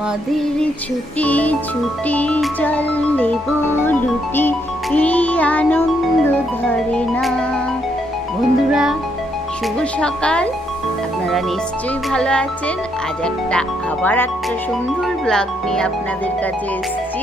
আমাদের ছুটি ছুটি চললে বলুটি এই আনন্দ ধরে না। বন্ধুরা, শুভ সকাল। আপনারা নিশ্চয়ই ভালো আছেন। আজ একটা আবার একটা সুন্দর ব্লগ নিয়ে আপনাদের কাছে এসেছি।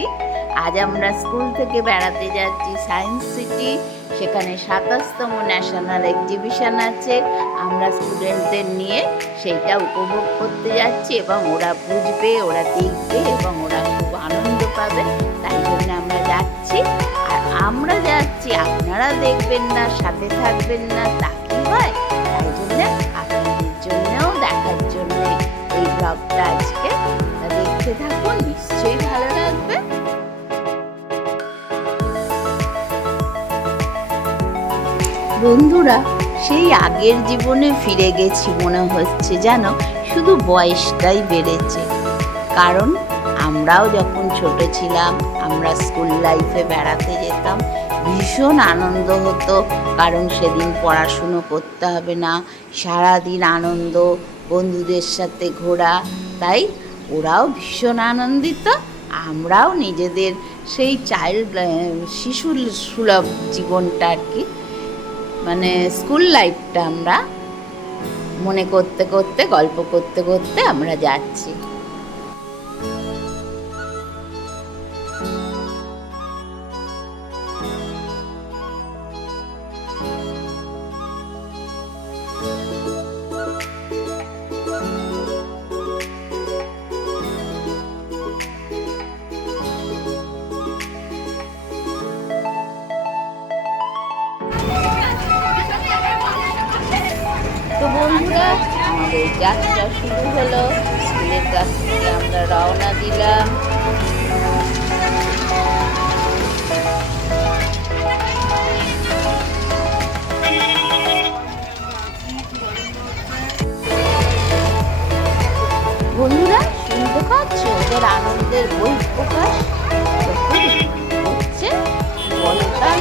আজ আমরা স্কুল থেকে বেড়াতে যাচ্ছি সায়েন্স সিটি। সেখানে সাতাশতম ন্যাশনাল এক্সিবিশন আছে। আমরা স্টুডেন্টদের নিয়ে সেইটা উপভোগ করতে যাচ্ছি এবং ওরা বুঝবে, ওরা দেখবে এবং ওরা খুব আনন্দ পাবে। তাই জন্য আমরা যাচ্ছি। আর আমরা যাচ্ছি, আপনারা দেখবেন না, সাথে থাকবেন না, তা কি হয়? তাই জন্য আপনাদের জন্যও দেখার জন্য এই ব্লগটা আজকে। দেখতে থাকুন নিশ্চয়ই ভালো লাগবে। বন্ধুরা সেই আগের জীবনে ফিরে গেছি মনে হচ্ছে যেন শুধু বয়সটাই বেড়েছে। কারণ আমরাও যখন ছোট ছিলাম, আমরা স্কুল লাইফে বেড়াতে যেতাম, ভীষণ আনন্দ হতো। কারণ সেদিন পড়াশুনো করতে হবে না, সারাদিন আনন্দ, বন্ধুদের সাথে ঘোরা। তাই ওরাও ভীষণ আনন্দিত, আমরাও নিজেদের সেই চাইল্ড শিশুর সুলভ জীবনটা আর কি মানে স্কুল লাইফটা আমরা মনে করতে করতে গল্প করতে করতে আমরা যাচ্ছি। যাত্রা শুরু হলো স্কুলের কাছ থেকে আমরা রওনা দিলাম বন্ধুরা, শুনতে পাচ্ছ? ওদের আনন্দের বই প্রকাশ হচ্ছে বলতান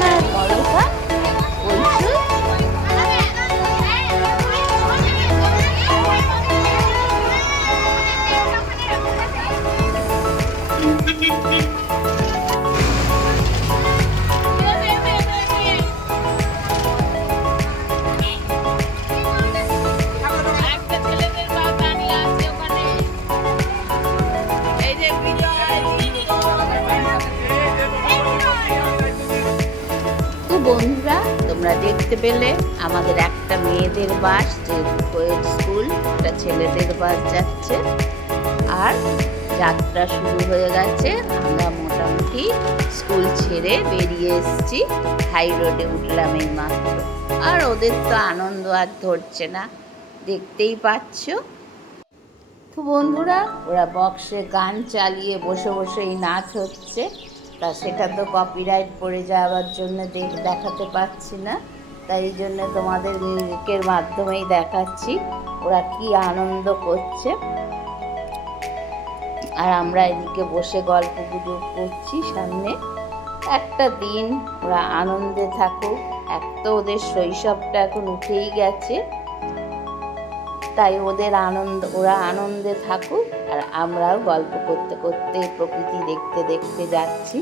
এসেছি হাই রোডে উঠলাম এই মাত্র আর ওদের তো আনন্দ আর ধরছে না। দেখতেই পাচ্ছ? তো বন্ধুরা, ওরা বক্সে গান চালিয়ে বসে বসেই নাচ হচ্ছে। তা সেটা তো কপিরাইট পড়ে যাওয়ার জন্য দেখ, দেখাতে পাচ্ছি না। তাই জন্য তোমাদের মিউজিকের মাধ্যমেই দেখাচ্ছি, ওরা কি আনন্দ করছে। আর আমরা এদিকে বসে গল্প করছি সামনে। একটা দিন ওরা আনন্দে থাকুক। এক তো ওদের শৈশবটা এখন উঠেই গেছে। তাই ওদের আনন্দ, ওরা আনন্দে থাকুক আর আমরাও গল্প করতে করতে প্রকৃতি দেখতে দেখতে যাচ্ছি।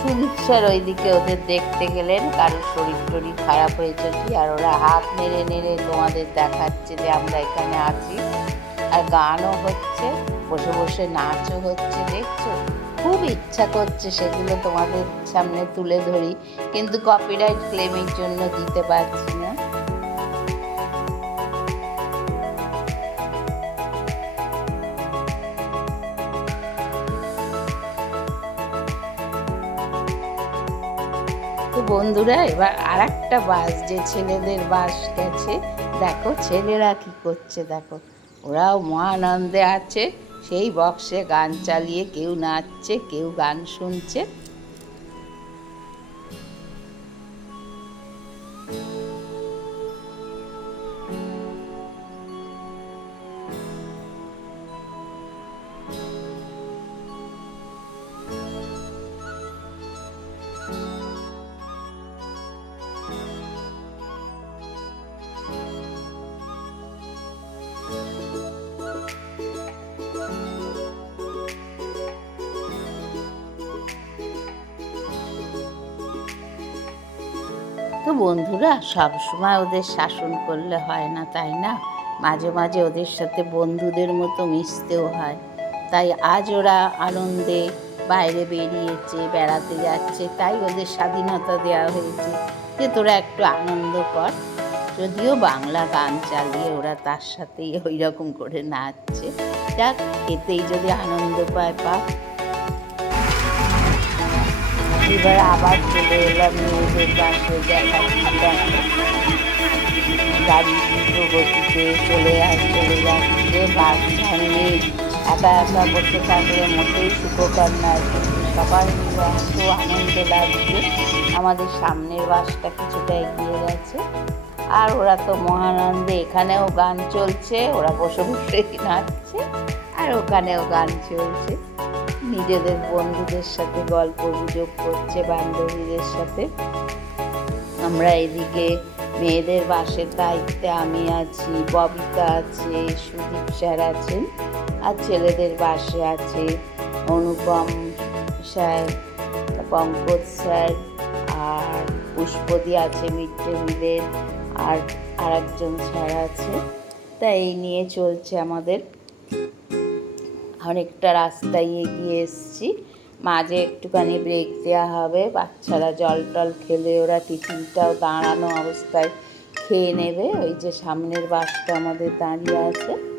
সুদীপ স্যার ওইদিকে ওদের দেখতে গেলেন, কারোর শরীর টরীর খারাপ হয়েছে কি? আর ওরা হাত নেড়ে নেড়ে তোমাদের দেখাচ্ছে যে আমরা এখানে আছি। আর গানও হচ্ছে, বসে বসে নাচও হচ্ছে, দেখছ? খুব ইচ্ছা করছে সেগুলো তোমাদের সামনে তুলে ধরি, কিন্তু কপিরাইট ক্লেমের জন্য দিতে পারছি না। তো বন্ধুরা, এবার আর একটা বাস যে ছেলেদের বাস গেছে। দেখো, ছেলেরা কি করছে, দেখো। ওরাও মহানন্দে আছে। সেই বক্সে গান চালিয়ে কেউ নাচছে কেউ গান শুনছে। বন্ধুরা, সব সময় ওদের শাসন করলে হয় না, তাই না? মাঝে মাঝে ওদের সাথে বন্ধুদের মতো মিশতেও হয়। তাই আজ ওরা আনন্দে বাইরে বেরিয়েছে, বেড়াতে যাচ্ছে, তাই ওদের স্বাধীনতা দেওয়া হয়েছে যে তোরা একটু আনন্দ কর। যদিও বাংলা গান চালিয়ে ওরা তার সাথেই ওই রকম করে নাচছে। যাক, এতেই যদি আনন্দ পায় পা এবার আবার চলে এলাম মেয়েদের বাসে দেখাচ্ছি গাড়ি দ্রুত গতিতে চলে আস, চলে যাচ্ছে। বাস নেই একা একা বসে থাকলে মোটেই সুখকর নয় কিন্তু সবার মিলে এত আনন্দ লাগছে। আমাদের সামনের বাসটা কিছুটা এগিয়ে গেছে। আর ওরা তো মহানন্দে এখানেও গান চলছে। ওরা বসে বসে নাচছে। আর ওখানেও গান চলছে। নিজেদের বন্ধুদের সাথে গল্প গুজব করছে, বান্ধবীদের সাথে। আমরা এদিকে মেয়েদের বাসের দায়িত্বে আমি আছি, ববিতা আছে, সুদীপ স্যার আছেন আর ছেলেদের বাসে আছে অনুপম স্যার, পঙ্কজ স্যার আর পুষ্পদি আছে ডে মিলের আর আরেকজন স্যার আছে। তা এই নিয়ে চলছে আমাদের। অনেকটা রাস্তায় এগিয়ে এসছি। মাঝে একটুখানি ব্রেক দেওয়া হবে। বাচ্চারা জল টল খেলে, ওরা টিফিনটাও দাঁড়ানো অবস্থায় খেয়ে নেবে। ওই যে সামনের বাসটা আমাদের দাঁড়িয়ে আছে।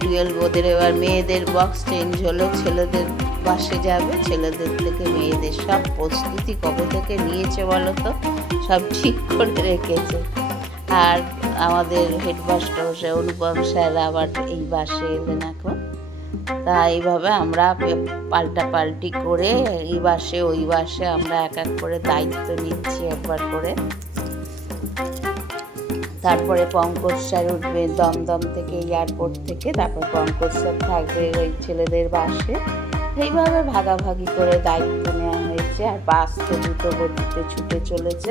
টুয়েলভ ওদের এবার মেয়েদের বক্স চেঞ্জ হলো, ছেলেদের বাসে যাবে, ছেলেদের থেকে মেয়েদের সব প্রস্তুতি কবে থেকে নিয়েছে বলো তো? সব ঠিক করে রেখেছে। আর আমাদের হেডমাস্টার সে, অনুপম স্যার আবার এই বাসে এলেন এখন। তা এইভাবে আমরা পাল্টা পাল্টি করে এই বাসে ওই বাসে আমরা এক এক করে দায়িত্ব নিচ্ছি একবার করে। তারপরে পঙ্কজ স্যার উঠবে দমদম থেকে এয়ারপোর্ট থেকে, তারপর পঙ্কজ স্যার থাকবে ওই ছেলেদের বাসে। এইভাবে ভাগাভাগি করে দায়িত্ব নেওয়া হয়েছে আর বাস তো দ্রুত গতিতে ছুটে চলেছে।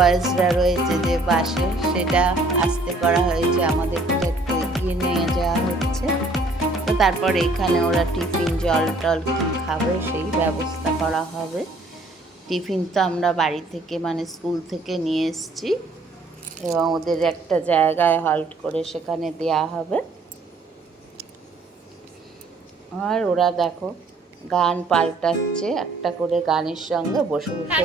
বয়েজরা রয়েছে যে বাসে সেটা আস্তে করা হয়েছে, আমাদের একটু এগিয়ে নিয়ে যাওয়া হচ্ছে। তো তারপর এখানে ওরা টিফিন, জল টল কী খাবে সেই ব্যবস্থা করা হবে। টিফিন তো আমরা বাড়ি থেকে মানে স্কুল থেকে নিয়ে এসেছি। এবং ওদের একটা জায়গায় হল্ট করে সেখানে দেয়া হবে। আর ওরা দেখো, গান পাল্টাচ্ছে, একটা করে গানের সঙ্গে বসে বসে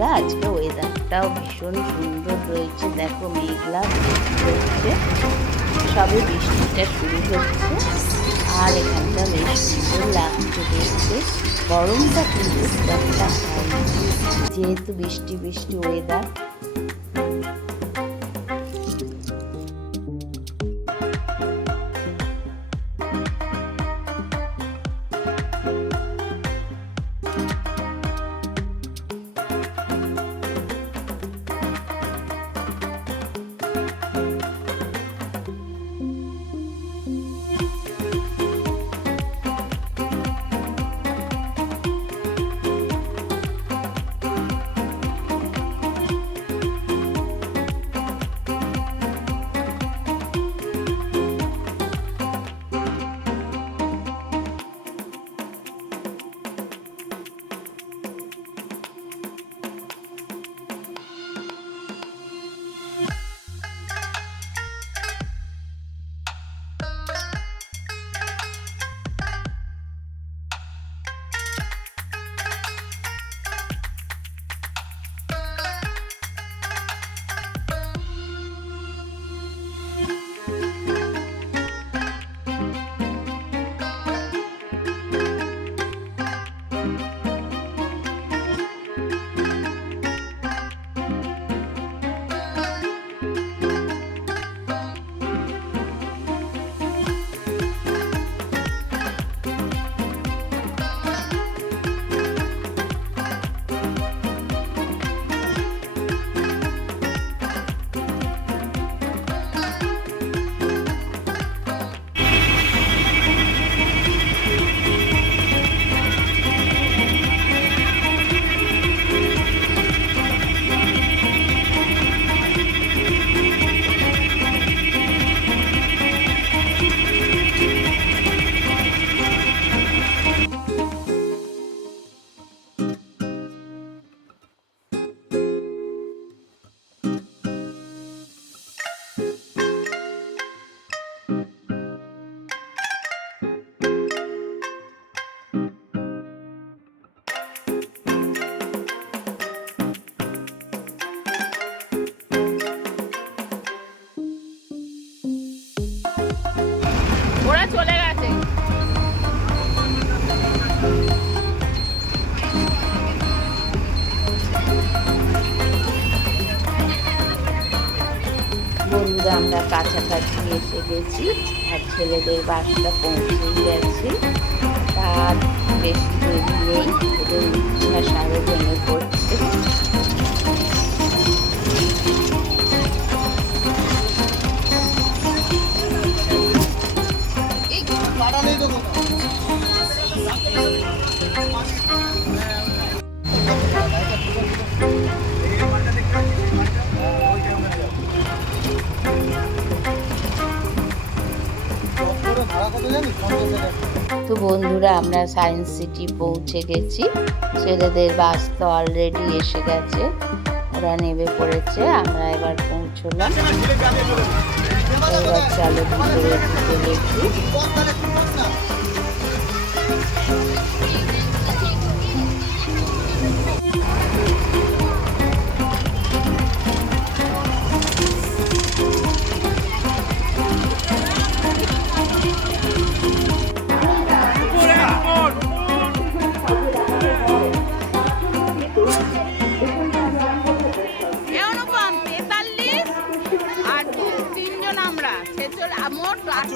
বন্ধুরা, আজকে ওয়েদারটাও ভীষণ সুন্দর রয়েছে। দেখো, মেঘলা হচ্ছে সবে বৃষ্টিটা শুরু হচ্ছে। আর এখানটা বেশ সুন্দর লাগছে দেখতে। গরমটা কিন্তু যেহেতু বৃষ্টি বৃষ্টি ওয়েদার ছেলেদের বাসটা পৌঁছেই তো বন্ধুরা, আমরা সায়েন্স সিটি পৌঁছে গেছি। ছেলেদের বাস তো অলরেডি এসে গেছে। ওরা নেমে পড়েছে, আমরা এবার পৌঁছলাম। এবার চলো গেছি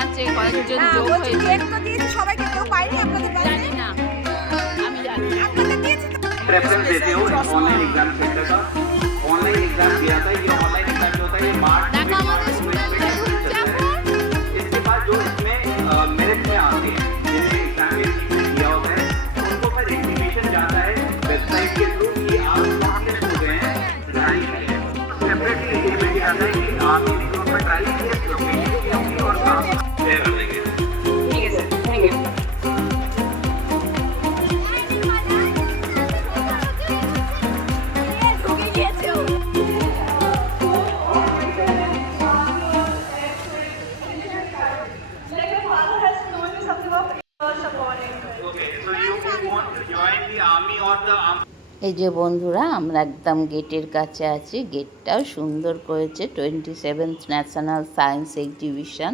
আছে কয়েকজন না, যোগ বলছি হয়েছে কেক তো দিয়েছে সবাইকে কেউ পায়নি আপনাদের বাড়িতে জানি না আমি জানি না। আপনাদের দিয়েছে তো प्रेफरेंस देते हो ऑनलाइन एग्जाम सेंटर का ऑनलाइन एग्जाम दिया था ये ऑनलाइन एग्जाम जो होता है ये मार्च देखो हमारे स्टूडेंट का ग्रुप क्या इसके बाद जो इसमें मेरिट में आते हैं जिन्हें एग्जाम में सीट दिया होता है उनको फिर इंटीमेशन जाता है वेबसाइट के थ्रू कि आप कहाँ से हो गए हैं ट्राई किए सेपरेटली इंटीमेट जाता है कि आप इन ग्रुप में ट्राई किए लोकेशन की अपनी और कहाँ এই যে বন্ধুরা, আমরা একদম গেটের কাছে আছি। গেটটাও সুন্দর করেছে, twenty seventh national science exhibition.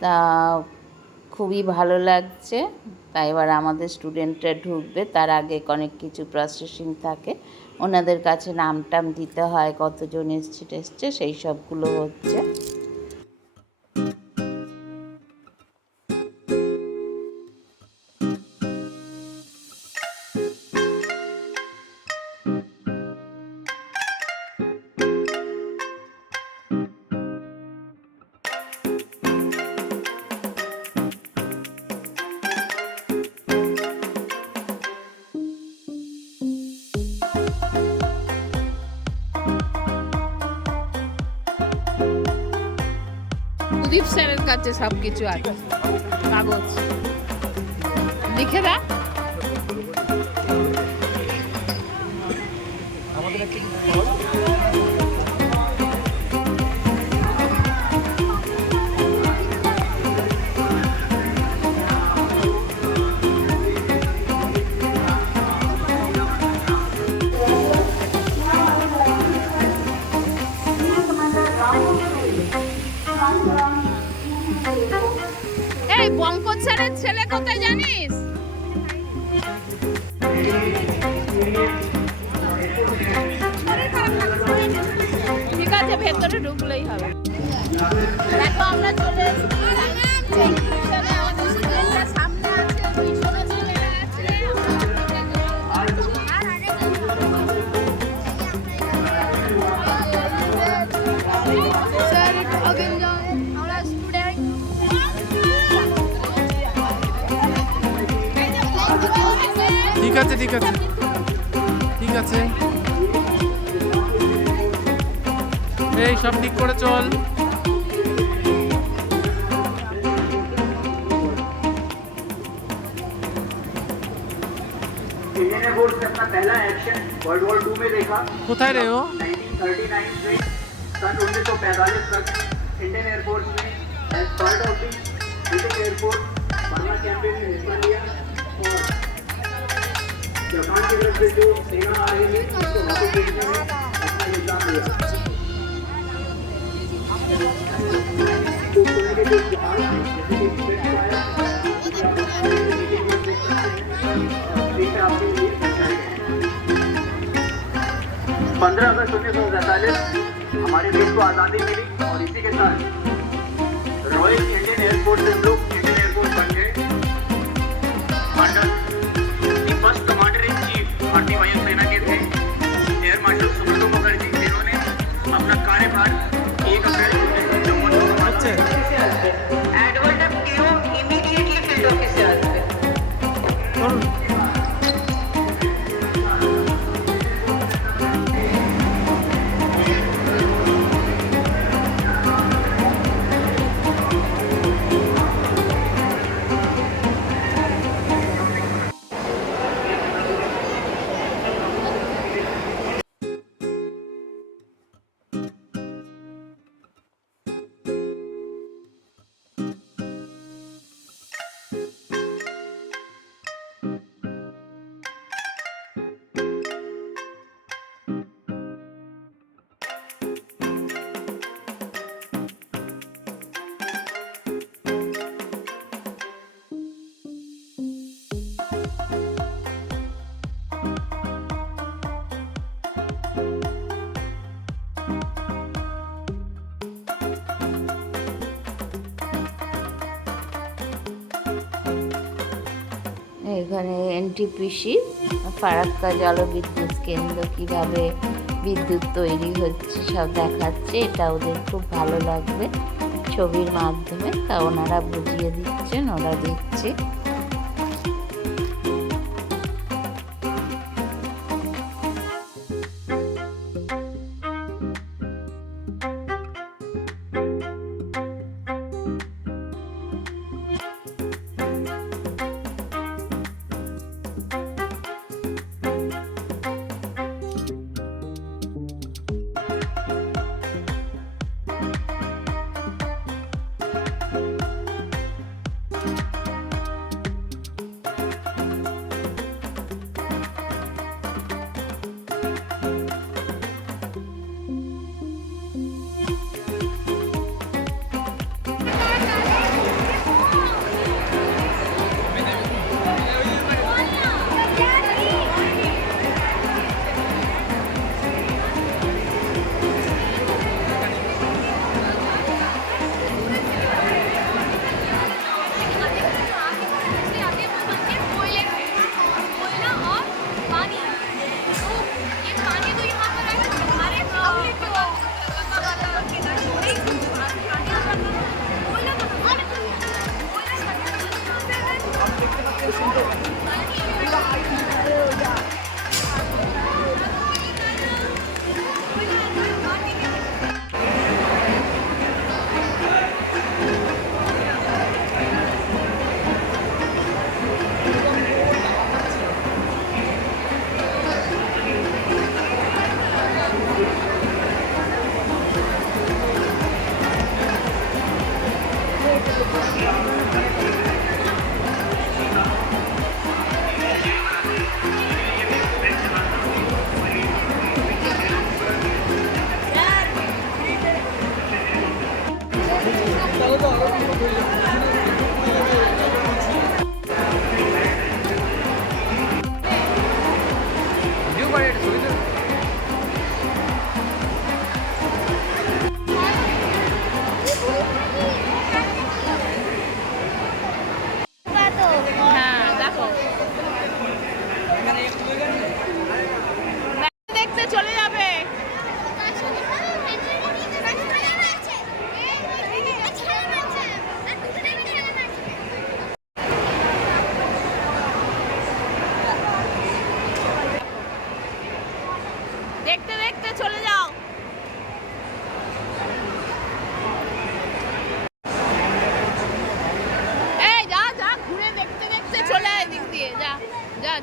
তা খুবই ভালো লাগছে। তা এবার আমাদের স্টুডেন্টরা ঢুকবে। তার আগে অনেক কিছু প্রসেসিং থাকে। ওনাদের কাছে নাম টাম দিতে হয়, কতজন এসছে টেসছে সেই সবগুলো হচ্ছে। স্যারের কাছে সব কিছু আছে। কাগজ। লিখে দা কোথায় জানিস? ঠিক আছে ঠিক আছে ঠিক আছে এই সব ঠিক করে চল इंडियन एयरफोर्स ने अपना पहला एक्शन वर्ल्ड वॉर टू में देखा কোথায় রে ও 1939 में सन 1945 तक इंडियन एयरफोर्स ने as part of the British air force Burma campaign में हिस्सा लिया और जापान की तरफ़ से जो सेना आ रही है उसको वापस भेजने में अपना योगदान दिया पंद्रह अगस्त उन्नीस सौ सैतालीस, हमारे देश को आज़ादी मिली और इसी के साथ रॉयल इंडियन एयरफोर्स से हम लोग এখানে এনটিপিসি ফারাক্কা জলবিদ্যুৎ কেন্দ্র কীভাবে বিদ্যুৎ তৈরি হচ্ছে সব দেখাচ্ছে, এটা ওদের খুব ভালো লাগবে। ছবির মাধ্যমে তা ওনারা বুঝিয়ে দিচ্ছেন, ওরা দেখছে।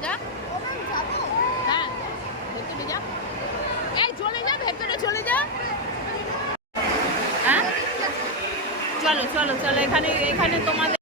যা। হ্যাঁ ভেতরে যা। এই, চলে যা, ভেতরে চলে যা। হ্যাঁ? চলো চলো চলো, এখানে এখানে তোমাদের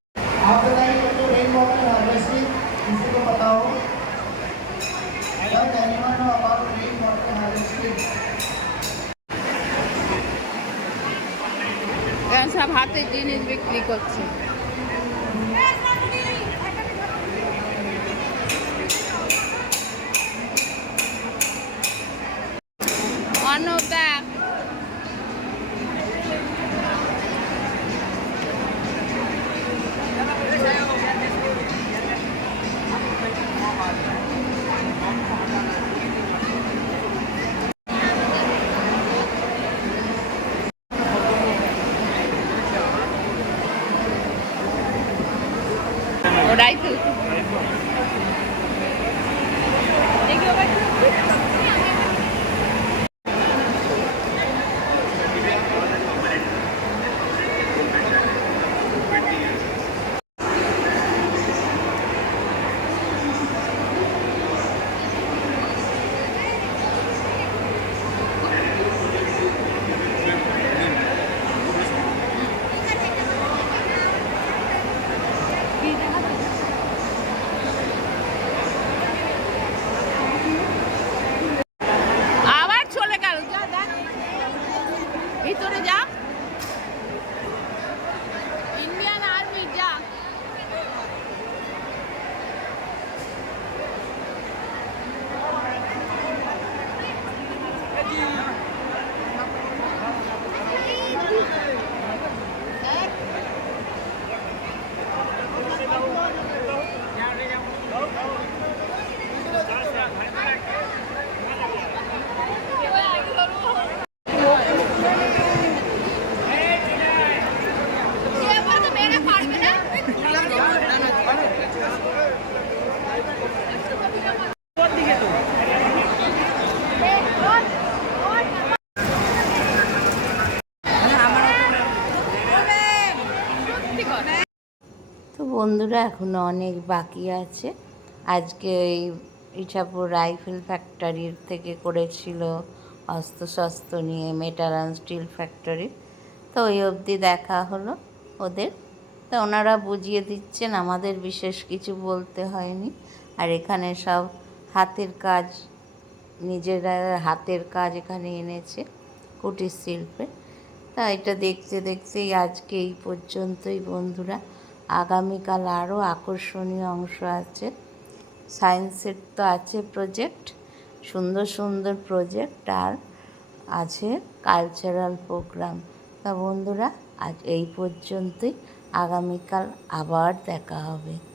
বন্ধুরা এখনও অনেক বাকি আছে। আজকে এই ইছাপুর রাইফেল ফ্যাক্টরির থেকে করেছিল অস্ত্রশস্ত্র নিয়ে মেটাল অ্যান্ড স্টিল ফ্যাক্টরি। তো ওই অবধি দেখা হলো ওদের। তো ওনারা বুঝিয়ে দিচ্ছেন, আমাদের বিশেষ কিছু বলতে হয়নি। আর এখানে সব হাতের কাজ, নিজেরা হাতের কাজ এখানে এনেছে কুটির শিল্পে। তা এটা দেখতে দেখতেই আজকে এই পর্যন্তই বন্ধুরা। আগামীকাল আরও আকর্ষণীয় অংশ আছে। সায়েন্সের তো আছে প্রজেক্ট, সুন্দর সুন্দর প্রজেক্ট আর আছে কালচারাল প্রোগ্রাম। তা বন্ধুরা, আজ এই পর্যন্তই। আগামীকাল আবার দেখা হবে।